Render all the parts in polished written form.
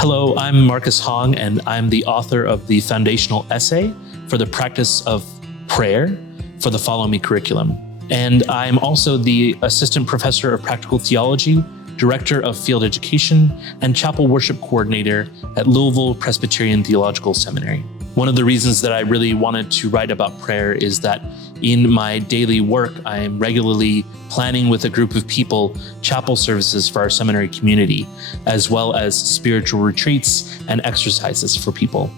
Hello, I'm Marcus Hong, and I'm the author of the foundational essay for the practice of prayer for the Follow Me curriculum. And I'm also the assistant professor of practical theology, director of field education, and chapel worship coordinator at Louisville Presbyterian Theological Seminary. One of the reasons that I really wanted to write about prayer is that in my daily work, I am regularly planning with a group of people chapel services for our seminary community, as well as spiritual retreats and exercises for people.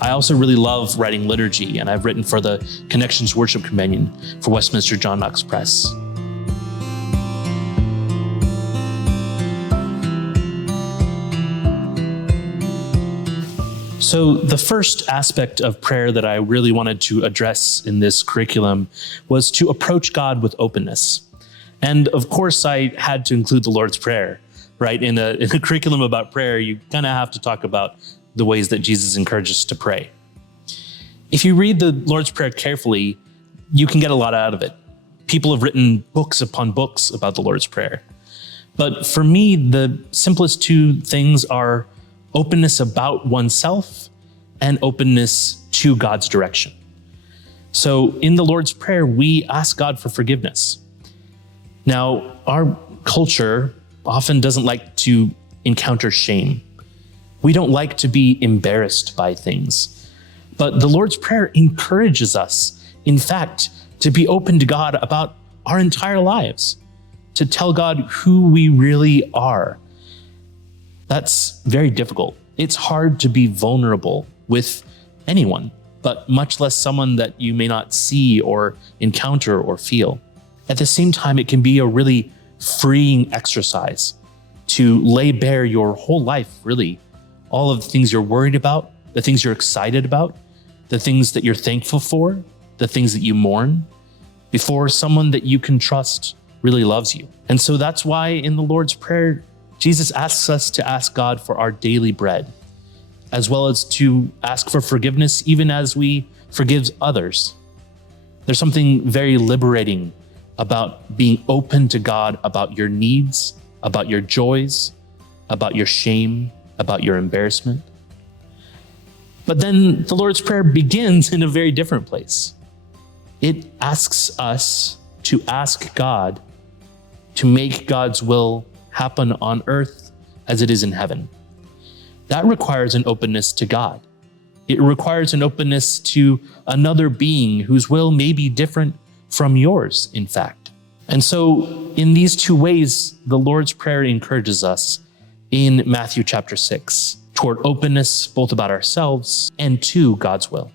I also really love writing liturgy, and I've written for the Connections Worship Companion for Westminster John Knox Press. So the first aspect of prayer that I really wanted to address in this curriculum was to approach God with openness. And of course, I had to include the Lord's Prayer, right? In a curriculum about prayer, you kind of have to talk about the ways that Jesus encourages us to pray. If you read the Lord's Prayer carefully, you can get a lot out of it. People have written books upon books about the Lord's Prayer. But for me, the simplest two things are openness about oneself and openness to God's direction. So in the Lord's Prayer, we ask God for forgiveness. Now, our culture often doesn't like to encounter shame. We don't like to be embarrassed by things. But the Lord's Prayer encourages us, in fact, to be open to God about our entire lives, to tell God who we really are. That's very difficult. It's hard to be vulnerable with anyone, but much less someone that you may not see or encounter or feel. At the same time, it can be a really freeing exercise to lay bare your whole life, really. All of the things you're worried about, the things you're excited about, the things that you're thankful for, the things that you mourn, before someone that you can trust really loves you. And so that's why in the Lord's Prayer, Jesus asks us to ask God for our daily bread, as well as to ask for forgiveness even as we forgive others. There's something very liberating about being open to God about your needs, about your joys, about your shame, about your embarrassment. But then the Lord's Prayer begins in a very different place. It asks us to ask God to make God's will happen on earth as it is in heaven. That requires an openness to God. It requires an openness to another being whose will may be different from yours, in fact. And so in these two ways, the Lord's Prayer encourages us in Matthew chapter 6 toward openness, both about ourselves and to God's will.